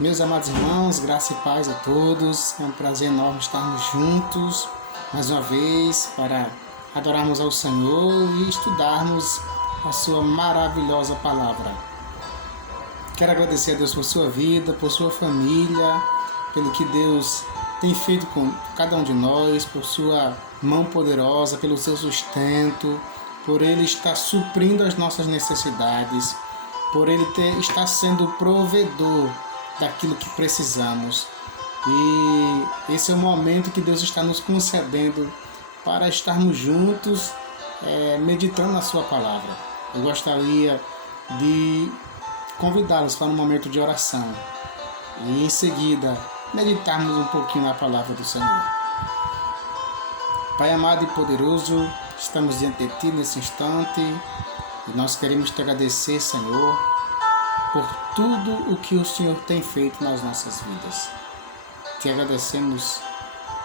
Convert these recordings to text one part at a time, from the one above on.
Meus amados irmãos, graça e paz a todos. É um prazer enorme estarmos juntos mais uma vez para adorarmos ao Senhor e estudarmos a sua maravilhosa palavra. Quero agradecer a Deus por sua vida, por sua família, pelo que Deus tem feito com cada um de nós, por sua mão poderosa, pelo seu sustento, por Ele estar suprindo as nossas necessidades, por Ele estar sendo provedor daquilo que precisamos. E esse é o momento que Deus está nos concedendo para estarmos juntos, meditando na sua palavra. Eu gostaria de convidá-los para um momento de oração e em seguida meditarmos um pouquinho na palavra do Senhor. Pai amado e poderoso, estamos diante de Ti nesse instante e nós queremos Te agradecer, Senhor, por tudo o que o Senhor tem feito nas nossas vidas. Te agradecemos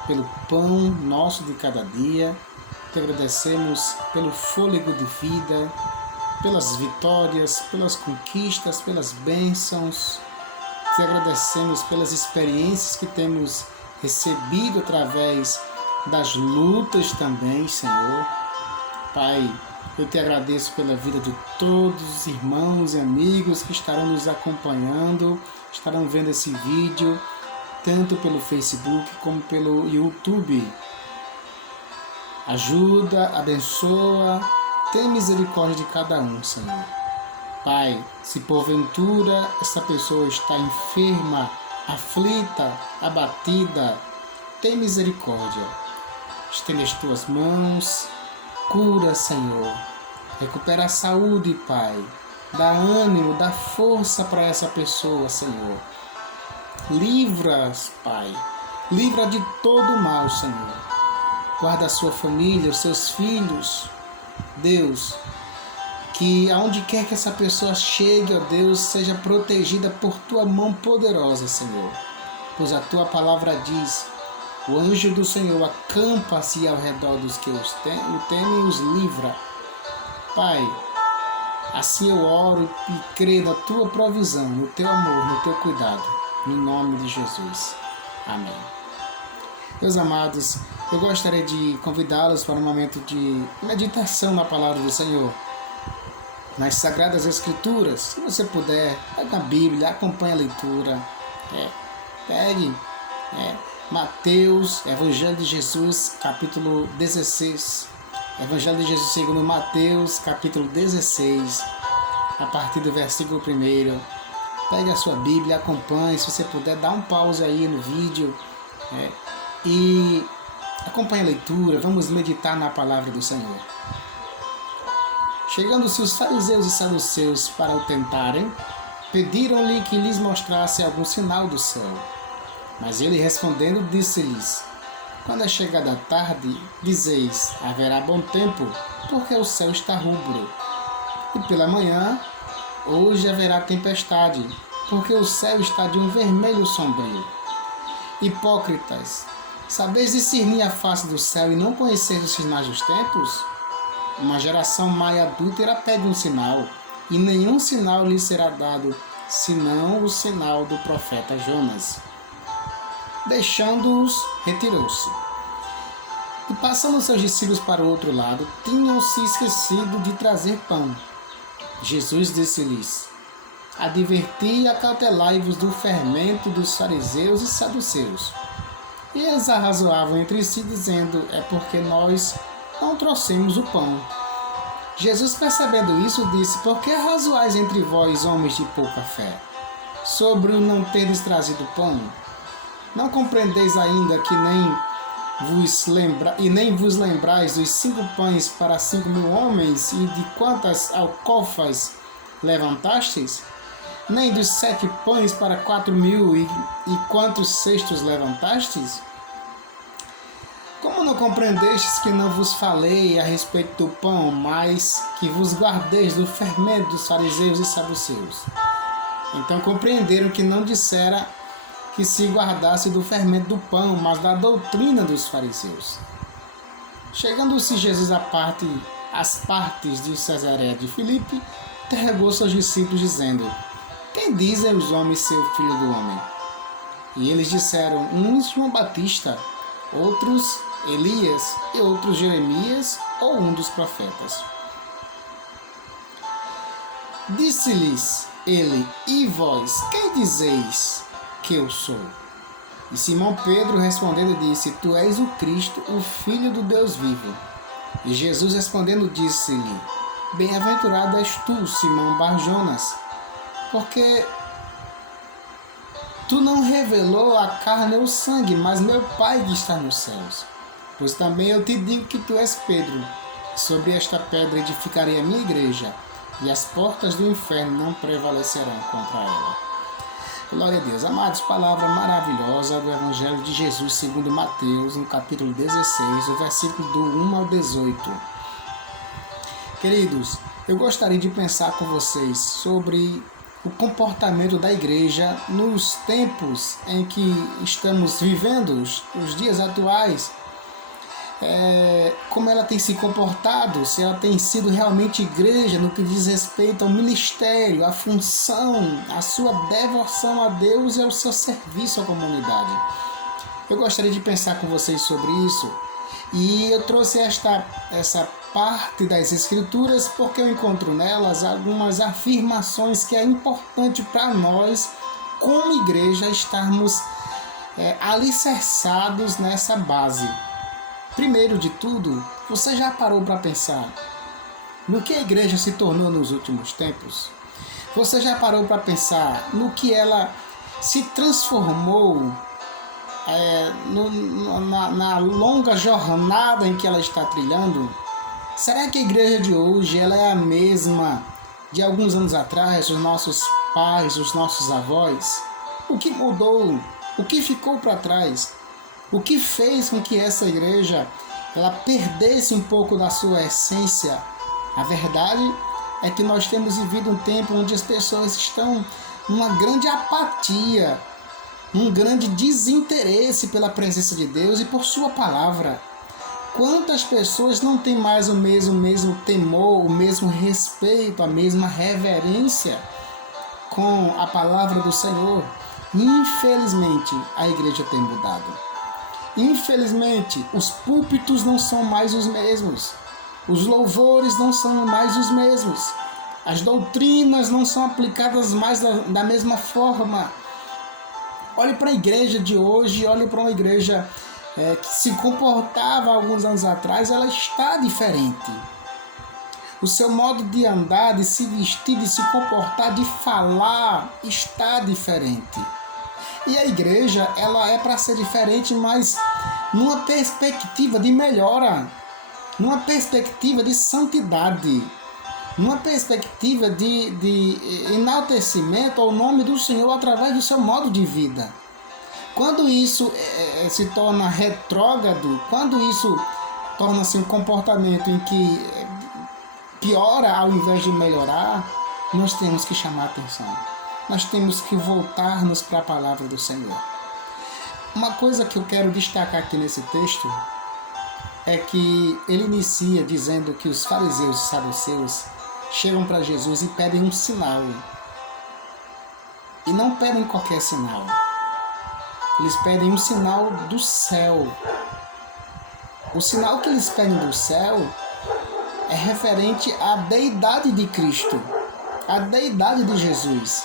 pelo pão nosso de cada dia, te agradecemos pelo fôlego de vida, pelas vitórias, pelas conquistas, pelas bênçãos. Te agradecemos pelas experiências que temos recebido através das lutas também, Senhor. Pai, eu te agradeço pela vida de todos os irmãos e amigos que estarão nos acompanhando, estarão vendo esse vídeo, tanto pelo Facebook como pelo YouTube. Ajuda, abençoa, tem misericórdia de cada um, Senhor. Pai, se porventura essa pessoa está enferma, aflita, abatida, tem misericórdia. Estende as tuas mãos, cura, Senhor. Recupera a saúde, Pai. Dá ânimo, dá força para essa pessoa, Senhor. Livra-as, Pai. Livra de todo o mal, Senhor. Guarda a sua família, os seus filhos. Deus, que aonde quer que essa pessoa chegue, ó Deus, seja protegida por Tua mão poderosa, Senhor. Pois a Tua palavra diz: o anjo do Senhor acampa-se ao redor dos que o temem e os livra. Pai, assim eu oro e creio na Tua provisão, no Teu amor, no Teu cuidado. No nome de Jesus. Amém. Meus amados, eu gostaria de convidá-los para um momento de meditação na palavra do Senhor. Nas Sagradas Escrituras, se você puder, pega a Bíblia, acompanhe a leitura. Pegue Mateus, Evangelho de Jesus, capítulo 16. Evangelho de Jesus segundo Mateus, capítulo 16, a partir do versículo 1. Pegue a sua Bíblia, acompanhe. Se você puder, dá um pause aí no vídeo e acompanhe a leitura. Vamos meditar na palavra do Senhor. Chegando-se os fariseus e saduceus para o tentarem, pediram-lhe que lhes mostrasse algum sinal do céu. Mas ele respondendo disse-lhes: quando é chegada a tarde, dizeis: haverá bom tempo, porque o céu está rubro. E pela manhã, hoje haverá tempestade, porque o céu está de um vermelho sombrio. Hipócritas, sabeis discernir a face do céu e não conheceis os sinais dos tempos? Uma geração má e adúltera pede um sinal, e nenhum sinal lhe será dado, senão o sinal do profeta Jonas. Deixando-os, retirou-se. E passando seus discípulos para o outro lado, tinham-se esquecido de trazer pão. Jesus disse-lhes: adverti e acautelai-vos do fermento dos fariseus e saduceus. E eles arrazoavam entre si, dizendo: é porque nós não trouxemos o pão. Jesus, percebendo isso, disse: por que arrazoais entre vós, homens de pouca fé, sobre o não teres trazido pão? Não compreendeis ainda que nem vos lembrais dos 5 pães para 5.000 homens e de quantas alcofas levantastes? Nem dos 7 pães para 4.000 e quantos cestos levantastes? Como não compreendestes que não vos falei a respeito do pão, mas que vos guardeis do fermento dos fariseus e saduceus? Então compreenderam que não dissera que se guardasse do fermento do pão, mas da doutrina dos fariseus. Chegando-se Jesus às partes de Cesareia de Filipe, interrogou seus discípulos, dizendo: quem dizem os homens ser o Filho do Homem? E eles disseram, uns João Batista, outros Elias e outros Jeremias ou um dos profetas. Disse-lhes ele, e vós, quem dizeis que eu sou? E Simão Pedro respondendo disse, tu és o Cristo, o Filho do Deus vivo. E Jesus respondendo disse-lhe, bem-aventurado és tu, Simão Bar-Jonas, porque tu não revelou a carne ou o sangue, mas meu Pai que está nos céus. Pois também eu te digo que tu és Pedro, e sobre esta pedra edificarei a minha igreja, e as portas do inferno não prevalecerão contra ela. Glória a Deus. Amados, palavra maravilhosa do Evangelho de Jesus segundo Mateus, no capítulo 16, o versículo do 1 ao 18. Queridos, eu gostaria de pensar com vocês sobre o comportamento da igreja nos tempos em que estamos vivendo, os dias atuais. Como ela tem se comportado, se ela tem sido realmente igreja no que diz respeito ao ministério, à função, à sua devoção a Deus e ao seu serviço à comunidade. Eu gostaria de pensar com vocês sobre isso e eu trouxe essa parte das Escrituras porque eu encontro nelas algumas afirmações que é importante para nós, como igreja, estarmos alicerçados nessa base. Primeiro de tudo, você já parou para pensar no que a igreja se tornou nos últimos tempos? Você já parou para pensar no que ela se transformou na longa jornada em que ela está trilhando? Será que a igreja de hoje ela é a mesma de alguns anos atrás, os nossos pais, os nossos avós? O que mudou? O que ficou para trás? O que fez com que essa igreja ela perdesse um pouco da sua essência? A verdade é que nós temos vivido um tempo onde as pessoas estão numa grande apatia, um grande desinteresse pela presença de Deus e por sua palavra. Quantas pessoas não têm mais o mesmo temor, o mesmo respeito, a mesma reverência com a palavra do Senhor? Infelizmente, a igreja tem mudado. Infelizmente, os púlpitos não são mais os mesmos. Os louvores não são mais os mesmos. As doutrinas não são aplicadas mais da mesma forma. Olhe para a igreja de hoje, olhe para uma igreja que se comportava alguns anos atrás, ela está diferente. O seu modo de andar, de se vestir, de se comportar, de falar, está diferente. E a igreja, ela é para ser diferente, mas numa perspectiva de melhora, numa perspectiva de santidade, numa perspectiva de enaltecimento ao nome do Senhor através do seu modo de vida. Quando isso se torna retrógrado, quando isso torna-se um comportamento em que piora ao invés de melhorar, nós temos que chamar atenção. Nós temos que voltar-nos para a palavra do Senhor. Uma coisa que eu quero destacar aqui nesse texto é que ele inicia dizendo que os fariseus e saduceus chegam para Jesus e pedem um sinal. E não pedem qualquer sinal. Eles pedem um sinal do céu. O sinal que eles pedem do céu é referente à deidade de Cristo, à deidade de Jesus.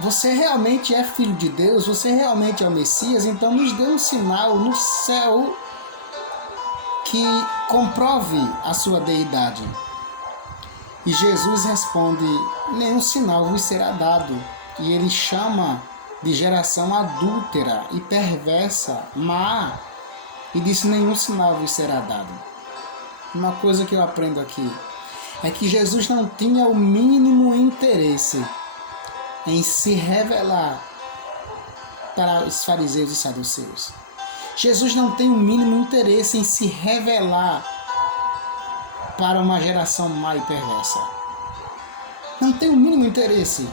Você realmente é filho de Deus? Você realmente é o Messias? Então nos dê um sinal no céu que comprove a sua deidade. E Jesus responde, nenhum sinal vos será dado. E ele chama de geração adúltera e perversa, má, e disse, nenhum sinal vos será dado. Uma coisa que eu aprendo aqui é que Jesus não tinha o mínimo interesse em se revelar para os fariseus e saduceus. Jesus não tem o mínimo interesse em se revelar para uma geração má e perversa. Não tem o mínimo interesse.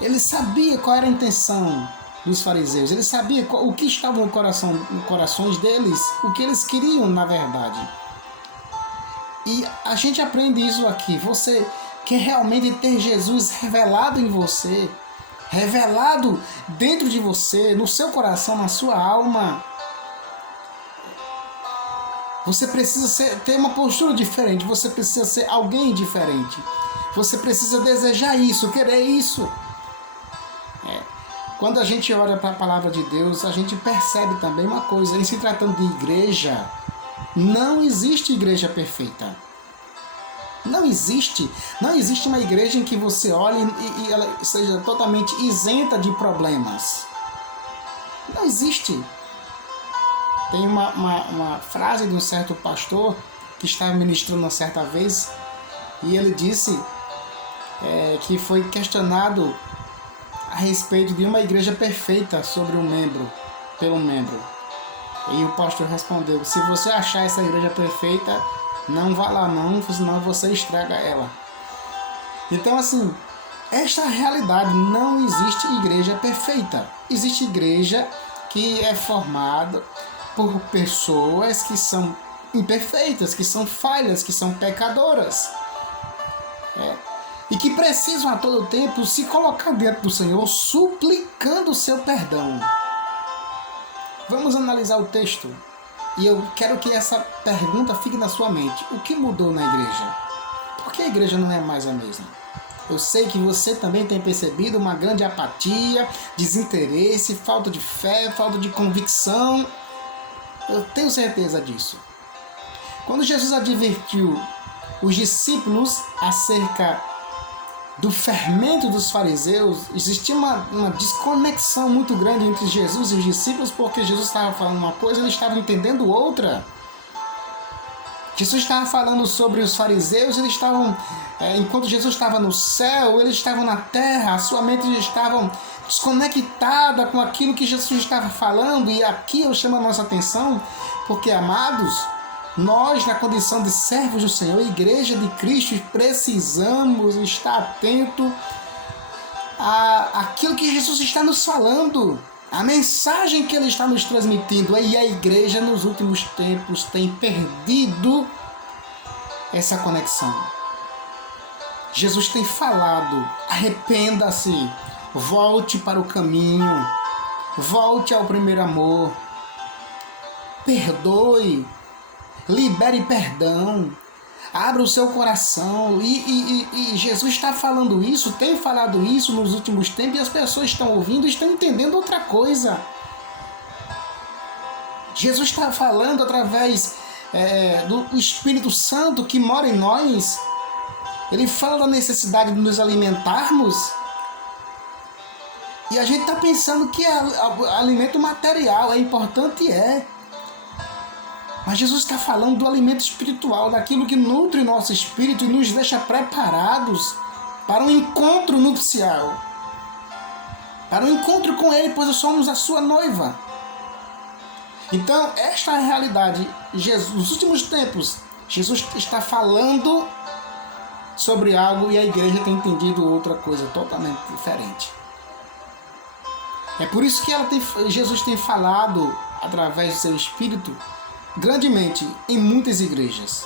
Ele sabia qual era a intenção dos fariseus. Ele sabia o que estava no corações deles, o que eles queriam na verdade. E a gente aprende isso aqui. Você quer realmente ter Jesus revelado em você, revelado dentro de você, no seu coração, na sua alma, você precisa ter uma postura diferente, você precisa ser alguém diferente. Você precisa desejar isso, querer isso. Quando a gente olha para a palavra de Deus, a gente percebe também uma coisa. Em se tratando de igreja, não existe igreja perfeita. Não existe uma igreja em que você olhe e ela seja totalmente isenta de problemas. Não existe. Tem uma frase de um certo pastor que estava ministrando uma certa vez, e ele disse que foi questionado a respeito de uma igreja perfeita pelo membro. E o pastor respondeu: se você achar essa igreja perfeita, não vá lá não, senão você estraga ela. Então, assim, esta é a realidade. Não existe igreja perfeita. Existe igreja que é formada por pessoas que são imperfeitas, que são falhas, que são pecadoras. E que precisam a todo tempo se colocar diante do Senhor, suplicando o seu perdão. Vamos analisar o texto. E eu quero que essa pergunta fique na sua mente. O que mudou na igreja? Por que a igreja não é mais a mesma? Eu sei que você também tem percebido uma grande apatia, desinteresse, falta de fé, falta de convicção. Eu tenho certeza disso. Quando Jesus advertiu os discípulos acerca do fermento dos fariseus, existia uma desconexão muito grande entre Jesus e os discípulos, porque Jesus estava falando uma coisa e eles estavam entendendo outra. Jesus estava falando sobre os fariseus, eles estavam, enquanto Jesus estava no céu, eles estavam na terra, a sua mente estava desconectada com aquilo que Jesus estava falando. E aqui eu chamo a nossa atenção, porque, amados, nós, na condição de servos do Senhor, igreja de Cristo, precisamos estar atento àquilo que Jesus está nos falando, a mensagem que Ele está nos transmitindo. E a igreja, nos últimos tempos, tem perdido essa conexão. Jesus tem falado: arrependa-se, volte para o caminho, volte ao primeiro amor, perdoe, libere perdão, abra o seu coração. E Jesus está falando isso, tem falado isso nos últimos tempos, e as pessoas estão ouvindo e estão entendendo outra coisa. Jesus está falando através do Espírito Santo que mora em nós. Ele fala da necessidade de nos alimentarmos. E a gente está pensando que alimento material é importante, mas Jesus está falando do alimento espiritual, daquilo que nutre nosso espírito e nos deixa preparados para um encontro nupcial, para um encontro com Ele, pois somos a sua noiva. Então, esta é a realidade. Nos últimos tempos, Jesus está falando sobre algo e a igreja tem entendido outra coisa totalmente diferente. É por isso que Jesus tem falado, através do seu Espírito, grandemente em muitas igrejas.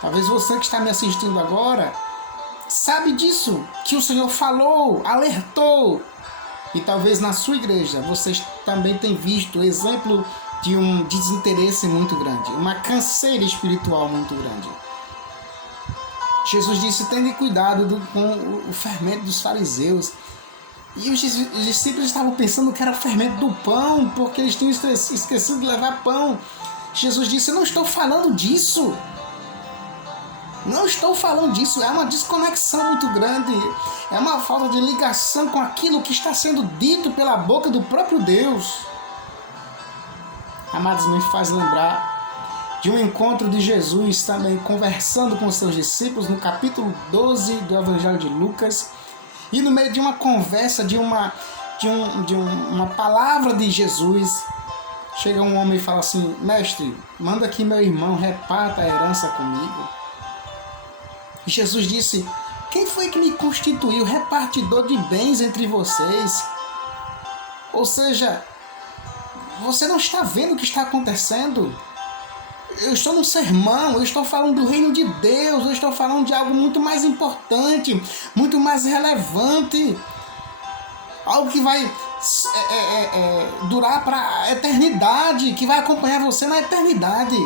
Talvez você que está me assistindo agora sabe disso, que o Senhor falou, alertou. E talvez na sua igreja vocês também tenham visto exemplo de um desinteresse muito grande, uma canseira espiritual muito grande. Jesus disse: tenha cuidado com o fermento dos fariseus. E os discípulos estavam pensando que era o fermento do pão, porque eles tinham esquecido de levar pão. Jesus disse: eu não estou falando disso. Não estou falando disso. É uma desconexão muito grande. É uma falta de ligação com aquilo que está sendo dito pela boca do próprio Deus. Amados, me faz lembrar de um encontro de Jesus também conversando com seus discípulos no capítulo 12 do Evangelho de Lucas. E no meio de uma conversa, de uma palavra de Jesus, chega um homem e fala assim: mestre, manda que meu irmão reparta a herança comigo. E Jesus disse: quem foi que me constituiu repartidor de bens entre vocês? Ou seja, você não está vendo o que está acontecendo? Eu estou num sermão, eu estou falando do reino de Deus, eu estou falando de algo muito mais importante, muito mais relevante, algo que vai durar para a eternidade, que vai acompanhar você na eternidade.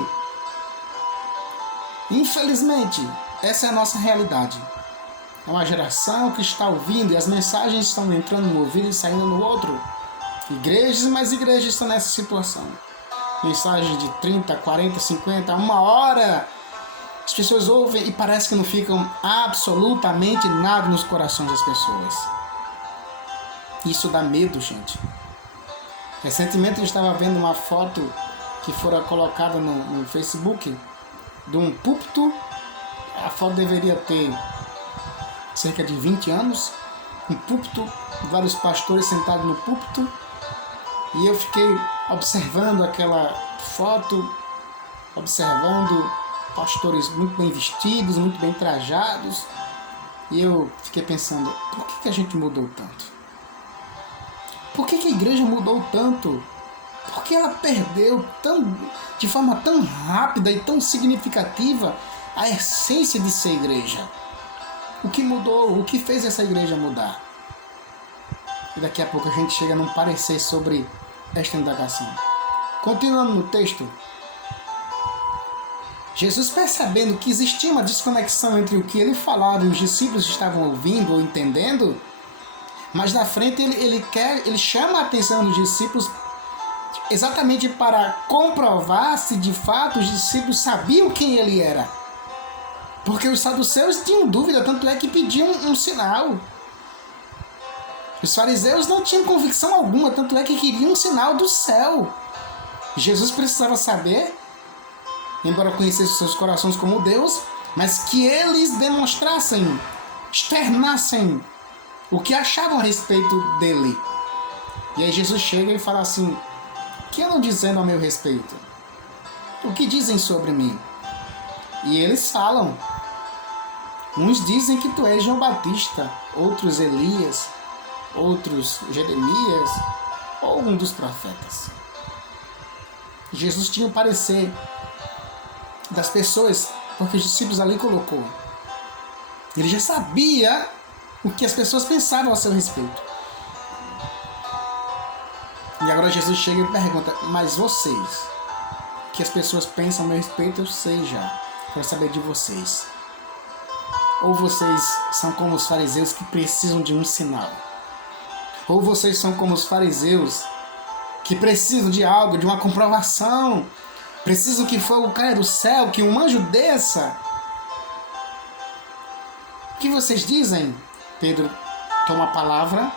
Infelizmente, essa é a nossa realidade. É uma geração que está ouvindo e as mensagens estão entrando no ouvido e saindo no outro. Igrejas e mais igrejas estão nessa situação. Mensagens de 30, 40, 50, uma hora. As pessoas ouvem e parece que não ficam absolutamente nada nos corações das pessoas. Isso dá medo, gente. Recentemente eu estava vendo uma foto que fora colocada no Facebook de um púlpito. A foto deveria ter cerca de 20 anos. Um púlpito, vários pastores sentados no púlpito. E eu fiquei observando aquela foto, observando pastores muito bem vestidos, muito bem trajados. E eu fiquei pensando, por que a gente mudou tanto? Por que a igreja mudou tanto? Por que ela perdeu de forma tão rápida e tão significativa a essência de ser igreja? O que mudou? O que fez essa igreja mudar? E daqui a pouco a gente chega num parecer sobre esta indagação. Continuando no texto, Jesus, percebendo que existia uma desconexão entre o que ele falava e os discípulos estavam ouvindo ou entendendo, mas na frente ele chama a atenção dos discípulos exatamente para comprovar se de fato os discípulos sabiam quem ele era. Porque os saduceus tinham dúvida, tanto é que pediam um sinal. Os fariseus não tinham convicção alguma, tanto é que queriam um sinal do céu. Jesus precisava saber, embora conhecesse os seus corações como Deus, mas que eles demonstrassem, externassem o que achavam a respeito dele. E aí Jesus chega e fala assim: o que andam dizendo a meu respeito? O que dizem sobre mim? E eles falam. Uns dizem que tu és João Batista, outros Elias, outros Jeremias ou um dos profetas. Jesus tinha o parecer das pessoas, porque os discípulos ali colocou. Ele já sabia o que as pessoas pensavam a seu respeito. E agora Jesus chega e pergunta: mas vocês, o que as pessoas pensam a meu respeito, eu sei já. Quero saber de vocês. Ou vocês são como os fariseus que precisam de um sinal. Ou vocês são como os fariseus que precisam de algo, de uma comprovação. Precisam que fogo caia do céu, que um anjo desça. O que vocês dizem? Pedro toma a palavra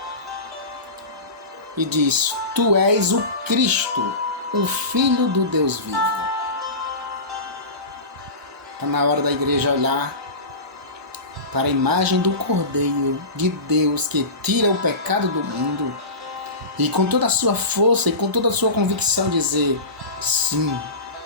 e diz: tu és o Cristo, o Filho do Deus vivo. Está na hora da igreja olhar para a imagem do Cordeiro de Deus que tira o pecado do mundo e com toda a sua força e com toda a sua convicção dizer: sim,